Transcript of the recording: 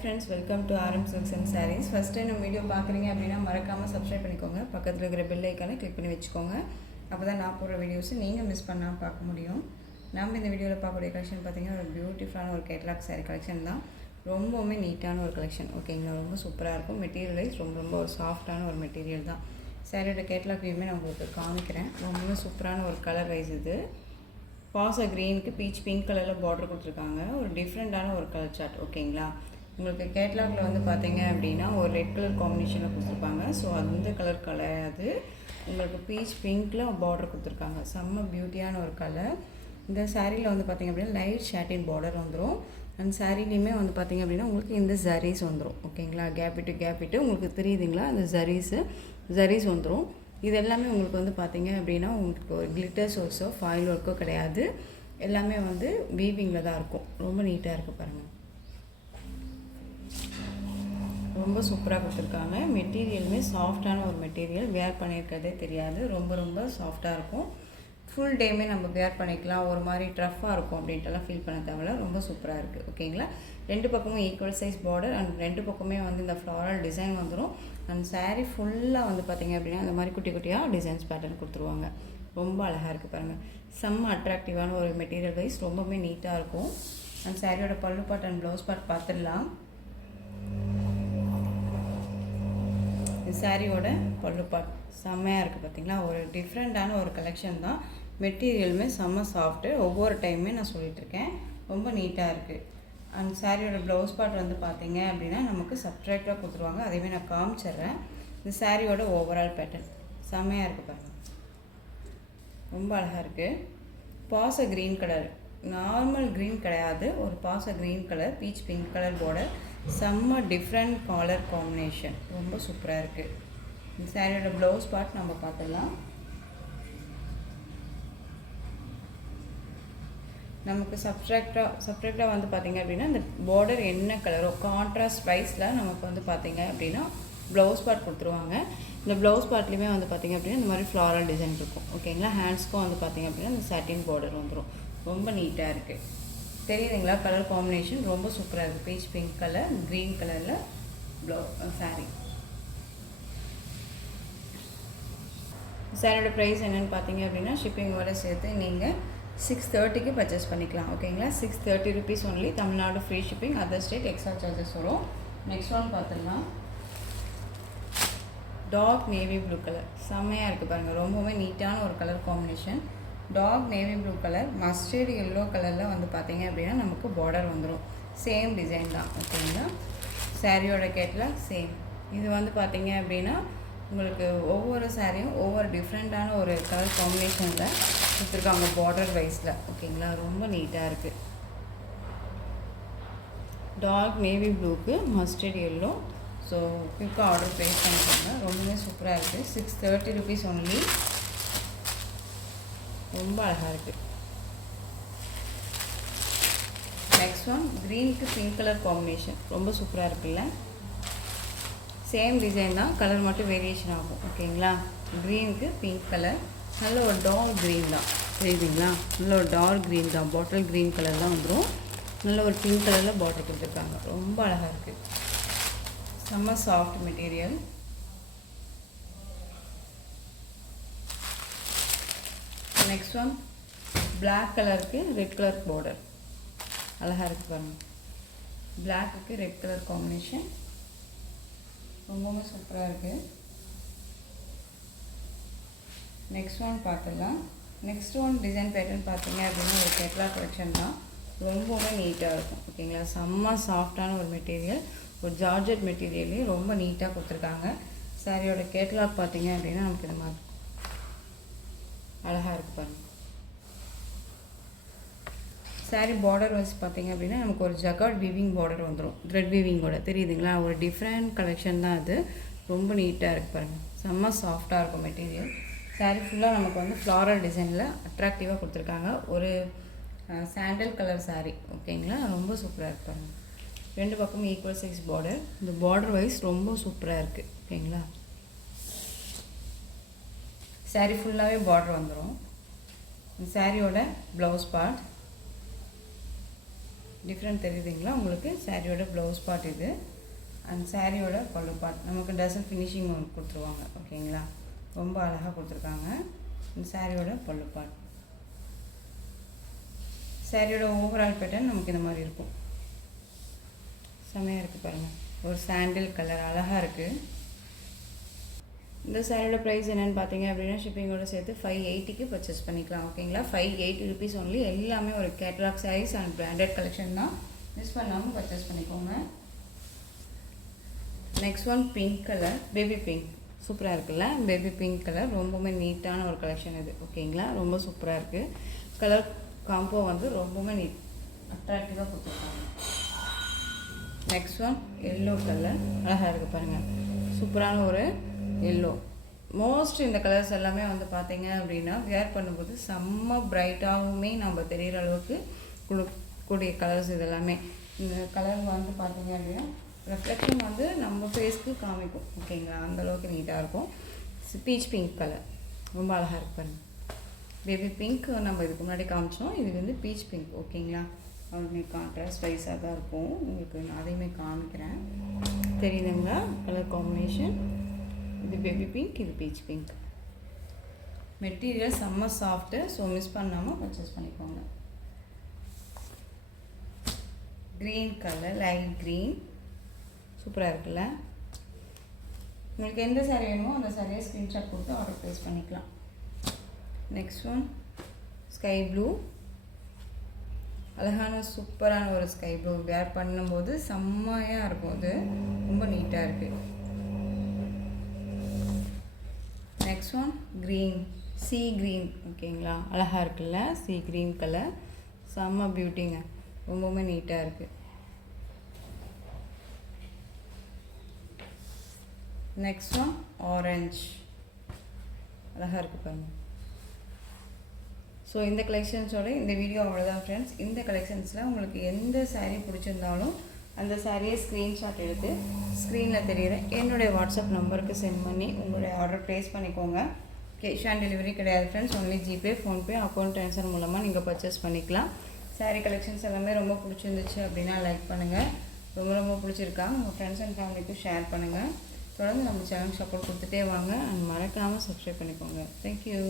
Friends, welcome to RM Silks and Sarees. First time நம்ம video பார்க்குறீங்க அப்படின்னா மறக்காமல் சப்ஸ்கிரைப் பண்ணிக்கோங்க. பக்கத்தில் இருக்கிற பெல் ஐக்கானை கிளிக் பண்ணி வச்சுக்கோங்க. அப்போ தான் நான் போடுற வீடியோஸை நீங்கள் மிஸ் பண்ணாமல் பார்க்க முடியும். நம்ம இந்த வீடியோவில் பார்க்கக்கூடிய கலெக்ஷன் பார்த்தீங்கன்னா ஒரு பியூட்டிஃபுல்லான ஒரு கேட்லாக் சாரீ கலெக்ஷன் தான். ரொம்பவுமே நீட்டான ஒரு கலெக்ஷன். ஓகேங்களா, ரொம்ப சூப்பராக இருக்கும். மெட்டீரியலைஸ் ரொம்ப ஒரு சாஃப்டான ஒரு மெட்டீரியல் தான். சாரியோட கேட்லாக் வியூமே நான் உங்களுக்கு காமிக்கிறேன். ரொம்பவே சூப்பரான ஒரு கலர் வைஸ் இது. பாச க்ரீனுக்கு பீச் பிங்க் கலரில் பார்டர் கொடுத்துருக்காங்க. ஒரு டிஃப்ரெண்ட்டான ஒரு கலர் சார்ட். ஓகேங்களா, உங்களுக்கு கேட்லாகில் வந்து பார்த்தீங்க அப்படின்னா ஒரு ரெட் கலர் காம்பினேஷனில் கொடுத்துருப்பாங்க. ஸோ அந்த கலர் கிடையாது, உங்களுக்கு பீச் பிங்க்கில் பார்டர் கொடுத்துருக்காங்க. செம்ம பியூட்டியான ஒரு கலர். இந்த சாரியில் வந்து பார்த்திங்க அப்படின்னா லைட் ஷாட்டின் பார்டர் வந்துடும். அந்த சாரிலையுமே வந்து பார்த்திங்க அப்படின்னா உங்களுக்கு இந்த ஜரீஸ் வந்துடும். ஓகேங்களா, கேப் விட்டு உங்களுக்கு தெரியுதுங்களா, அந்த ஜரீஸ் வந்துடும். இது எல்லாமே உங்களுக்கு வந்து பார்த்திங்க அப்படின்னா உங்களுக்கு ஒரு கிளிட்டர் சோர்ஸோ ஃபாயில் ஒர்க்கோ கிடையாது. எல்லாமே வந்து வீவிங்கில் தான் இருக்கும். ரொம்ப நீட்டாக இருக்குது பாருங்கள். ரொம்ப சூப்பராக கொடுத்துருக்காங்க. மெட்டீரியலுமே சாஃப்டான ஒரு மெட்டீரியல். வேர் பண்ணியிருக்கிறதே தெரியாது. ரொம்ப சாஃப்டாக இருக்கும். ஃபுல் டேமே நம்ம வேர் பண்ணிக்கலாம். ஒரு மாதிரி ட்ரஃப்பாக இருக்கும் அப்படின்ட்டுலாம் ஃபீல் பண்ண தேவையில்ல. ரொம்ப சூப்பராக இருக்குது. ஓகேங்களா, ரெண்டு பக்கமும் ஈக்குவல் சைஸ் பார்டர் அண்ட் ரெண்டு பக்கமே வந்து இந்த ஃப்ளாரல் டிசைன் வந்துடும். அண்ட் சாரீ ஃபுல்லாக வந்து பார்த்திங்க அப்படின்னா அந்த மாதிரி குட்டி குட்டியாக டிசைன்ஸ் பேட்டர்ன் கொடுத்துருவாங்க. ரொம்ப அழகாக இருக்குது பாருங்கள். செம்ம அட்ராக்டிவான ஒரு மெட்டீரியல் வைஸ் ரொம்பவே நீட்டாக இருக்கும். அண்ட் சாரியோட பல்லு பார்ட் அண்ட் ப்ளவுஸ் பார்ட் பார்த்துடலாம். சாரியோட பல்லு பார்ட் செம்மையாக இருக்குது பார்த்தீங்களா. ஒரு டிஃப்ரெண்ட்டான ஒரு கலெக்ஷன் தான். மெட்டீரியலுமே செம்ம சாஃப்ட்டு. ஒவ்வொரு டைமே நான் சொல்லிகிட்ருக்கேன், ரொம்ப நீட்டாக இருக்குது. அண்ட் சாரியோட ப்ளவுஸ் பார்ட் வந்து பார்த்தீங்க அப்படின்னா நமக்கு சப்ட்ராக்டாக கொடுத்துருவாங்க. அதையுமே நான் காமிச்சிட்றேன். இந்த சாரியோட ஓவரால் பேட்டர்ன் செம்மையாக இருக்குது பாருங்கள். ரொம்ப அழகாக இருக்குது. பாச க்ரீன் கலர், நார்மல் க்ரீன் கிடையாது, ஒரு பாச green colour beach pink colour border. செம்ம டிஃப்ரெண்ட் கலர் காம்பினேஷன். ரொம்ப சூப்பராக இருக்குது. இந்த சாரியோட ப்ளவுஸ் பார்ட் நம்ம பார்த்துடலாம். நமக்கு சப்ட்ராக்டாக வந்து பார்த்திங்க அப்படின்னா இந்த பார்டர் என்ன கலரோ கான்ட்ராஸ்ட் வைஸில் நமக்கு வந்து பார்த்திங்க அப்படின்னா ப்ளவுஸ் பார்ட் கொடுத்துருவாங்க. இந்த ப்ளவுஸ் பார்ட்லேயுமே வந்து பார்த்திங்க அப்படின்னா இந்த மாதிரி ஃப்ளாரல் டிசைன் இருக்கும். ஓகேங்களா, ஹேண்ட்ஸ்க்கும் வந்து பார்த்திங்க அப்படின்னா இந்த சாட்டின் பார்டர் வந்துடும். ரொம்ப நீட்டாக இருக்குது. தெரியுதுங்களா, கலர் காம்பினேஷன் ரொம்ப சூப்பராக இருக்குது. பீச் பிங்க் கலர் க்ரீன் கலரில் சாரீ. சாரியோட ப்ரைஸ் என்னென்னு பார்த்தீங்க அப்படின்னா ஷிப்பிங்கோட சேர்த்து நீங்கள் 630க்கு பர்ச்சேஸ் பண்ணிக்கலாம். ஓகேங்களா, 630 rupees only. Tamil Nadu free shipping, other state extra charges வரும். நெக்ஸ்ட் ஒன் பார்த்துடலாம். டார்க் நேவி ப்ளூ கலர் செம்மையாக இருக்குது பாருங்கள். ரொம்பவே நீட்டான ஒரு colour combination. Dark navy blue colour mustard yellow கலரில் வந்து பார்த்தீங்க அப்படின்னா நமக்கு பார்டர் வந்துடும். சேம் டிசைன் தான். ஓகேங்களா, சாரியோட கேட்லாக் சேம். இது வந்து பார்த்தீங்க அப்படின்னா உங்களுக்கு ஒவ்வொரு சாரியும் ஒவ்வொரு டிஃப்ரெண்ட்டான ஒரு கலர் காம்பினேஷனில் கொடுத்துருக்காங்க பார்டர் வைஸில். ஓகேங்களா, ரொம்ப நீட்டாக இருக்குது. டார்க் நேவி ப்ளூக்கு மஸ்டர்ட் எல்லோ. ஸோ குயிக்காக ஆர்டர் ப்ளேஸ் பண்ணிக்கோங்க. ரொம்பவே சூப்பராக இருக்குது. 630 rupees ஒன்லி. ரொம்ப அழகாக இருக்குது. நெக்ஸ்ட் ஒன் க்ரீனுக்கு பிங்க் கலர் காம்பினேஷன். ரொம்ப சூப்பராக இருக்குல்ல. சேம் டிசைன் தான், கலர் மட்டும் வேரியேஷன் ஆகும். ஓகேங்களா, க்ரீனுக்கு பிங்க் கலர். நல்ல ஒரு டார்க் க்ரீன் தான். தெரியுதுங்களா, நல்ல ஒரு டார்க் க்ரீன் தான். பாட்டில் க்ரீன் கலர் தான் வந்துடும். நல்ல ஒரு பிங்க் கலரில் பார்டர் கொடுத்துருக்காங்க. ரொம்ப அழகாக இருக்குது. செம்ம soft material. Next one black கலருக்கு ரெட் கலர் பார்டர். அழகாக இருக்குது பாருங்கள். பிளாக்குக்கு ரெட் கலர் காம்பினேஷன் ரொம்பவுமே சூப்பராக இருக்குது. நெக்ஸ்ட் ஒன் பார்த்துடலாம். நெக்ஸ்ட் ஒன் டிசைன் பேட்டர்ன் பார்த்தீங்க அப்படின்னா ஒரு கேட்லாக் கலெக்ஷன் தான். ரொம்பவுமே நீட்டாக இருக்கும். ஓகேங்களா, செம்ம சாஃப்டான ஒரு மெட்டீரியல். ஒரு ஜார்ஜெட் மெட்டீரியல்லே ரொம்ப நீட்டாக கொடுத்துருக்காங்க. சாரியோட கேட்லாக் பார்த்தீங்க அப்படின்னா நமக்கு இந்த மாதிரி அழகாக இருக்குது பாருங்கள். சாரீ பார்டர் வைஸ் பார்த்தீங்க அப்படின்னா நமக்கு ஒரு ஜகார்ட் வீவிங் பார்டர் வந்துடும். த்ரெட் வீவிங்கோட. தெரியுதுங்களா, ஒரு டிஃப்ரெண்ட் கலெக்ஷன் தான் அது. ரொம்ப நீட்டாக இருக்குது பாருங்கள். செம்ம சாஃப்டாக இருக்கும் மெட்டீரியல். சாரீ ஃபுல்லாக நமக்கு வந்து ஃப்ளாரல் டிசைனில் அட்ராக்டிவாக கொடுத்துருக்காங்க. ஒரு சாண்டல் கலர் சாரீ. ஓகேங்களா, ரொம்ப சூப்பராக இருக்குது பாருங்கள். ரெண்டு பக்கமும் ஈக்குவல் சைஸ் பார்டர். இந்த பார்டர் வைஸ் ரொம்ப சூப்பராக இருக்குது. ஓகேங்களா, சாரீ ஃபுல்லாகவே பார்டர் வந்துடும். இந்த சாரியோட ப்ளவுஸ் பார்ட் டிஃப்ரெண்ட் தெரியுதுங்களா உங்களுக்கு? சாரியோட ப்ளவுஸ் பார்ட் இது அண்ட் சாரியோட பல்லு பார்ட் நமக்கு டசல் ஃபினிஷிங் ஒன்று கொடுத்துருவாங்க. ஓகேங்களா? ரொம்ப அழகாக கொடுத்துருக்காங்க. இந்த சாரியோட பல்லு பார்ட். சாரியோட ஓவரால் பேட்டர்ன் நமக்கு இந்த மாதிரி இருக்கும். செமையாக இருக்குது பாருங்கள். ஒரு சாண்டில் கலர் அழகாக இருக்குது. இந்த சாரியோட ப்ரைஸ் என்னென்னு பார்த்தீங்க அப்படின்னா ஷிப்பிங்கோட சேர்த்து 580க்கு பர்ச்சேஸ் பண்ணிக்கலாம். ஓகேங்களா? 580 rupees ஒன்லி. எல்லாமே ஒரு catalogue sarees and branded collection தான். மிஸ் பண்ணாமல் பர்ச்சேஸ் பண்ணிக்கோங்க. Next one pink colour, baby pink. சூப்பராக இருக்குல்ல? பேபி பிங்க் கலர் ரொம்பவுமே நீட்டான ஒரு கலெக்ஷன் இது. ஓகேங்களா? ரொம்ப சூப்பராக இருக்குது. கலர் காம்போ வந்து ரொம்பவுமே நீட் அட்ராக்டிவாக கொடுத்துருக்காங்க. Next one yellow colour. அழகாக இருக்குது பாருங்கள். சூப்பரான ஒரு எல்லோ. மோஸ்ட் இந்த கலர்ஸ் எல்லாமே வந்து பார்த்தீங்க அப்படின்னா வியர் பண்ணும்போது செம்ம பிரைட்டாகவுமே நம்ம தெரிகிற அளவுக்கு கொடுக்கக்கூடிய கலர்ஸ் இதெல்லாமே. இந்த கலர் வந்து பார்த்தீங்க அப்படின்னா ரெஃப்ளெக்ஷன் வந்து நம்ம ஃபேஸ்க்கு காமிக்கும். ஓகேங்களா? அந்தளவுக்கு நீட்டாக இருக்கும். பீச் பிங்க் கலர் ரொம்ப அழகாக இருக்கு பாருங்கள். பேபி பிங்க் நம்ம இதுக்கு முன்னாடி காமிச்சோம். இது வந்து பீச் பிங்க். ஓகேங்களா? அதுவுமே கான்ட்ராஸ்ட் வைஸாக தான் இருக்கும். உங்களுக்கு நான் அதையுமே காமிக்கிறேன். தெரியுதுங்களா கலர் காம்பினேஷன்? இது பேபி பிங்க், இது பீச் பிங்க். மெட்டீரியல் செம்ம சாஃப்ட்டு. ஸோ மிஸ் பண்ணாமல் பர்ச்சேஸ் பண்ணிக்கோங்க. Green colour, light green. சூப்பராக இருக்குல்ல? உங்களுக்கு எந்த சாரீ வேணுமோ அந்த சாரியை ஸ்க்ரீன்ஷாட் கொடுத்து ஆர்டர் ப்ளேஸ் பண்ணிக்கலாம். Next one sky blue. அழகான சூப்பரான ஒரு ஸ்கை ப்ளூ. வேர் பண்ணும்போது செம்மையாக இருக்கும். அது ரொம்ப நீட்டாக இருக்குது. Next one green, sea green. ஓகேங்களா? அழகாக இருக்குல்ல? சீ க்ரீன் கலர் செம்ம பியூட்டிங்க. ரொம்பவுமே நீட்டாக இருக்குது. Next one orange. அழகாக இருக்குது பாருங்கள். ஸோ இந்த கலெக்ஷன்ஸோட இந்த வீடியோ அவ்வளோதான் ஃப்ரெண்ட்ஸ். இந்த கலெக்ஷன்ஸில் உங்களுக்கு எந்த சாரீ பிடிச்சிருந்தாலும் அந்த சாரியை ஸ்க்ரீன்ஷாட் எடுத்து ஸ்க்ரீனில் தெரிகிற என்னுடைய வாட்ஸ்அப் நம்பருக்கு சென்ட் பண்ணி உங்களுடைய ஆர்டர் ப்ளேஸ் பண்ணிக்கோங்க. கேஷ் ஆன் டெலிவரி கிடையாது friends. Only GPay, PhonePe, account transfer மூலமாக நீங்கள் பர்ச்சேஸ் பண்ணிக்கலாம். சாரீ கலெக்ஷன்ஸ் எல்லாமே ரொம்ப பிடிச்சிருந்துச்சு அப்படின்னா லைக் பண்ணுங்கள். ரொம்ப பிடிச்சிருக்கா உங்கள் ஃப்ரெண்ட்ஸ் அண்ட் ஃபேமிலிக்கும் ஷேர் பண்ணுங்கள். தொடர்ந்து நம்ம சேனல் சப்போர்ட் கொடுத்துட்டே வாங்க. அண்ட் மறக்காமல் சப்ஸ்கிரைப் பண்ணிக்கோங்க. தேங்க்யூ.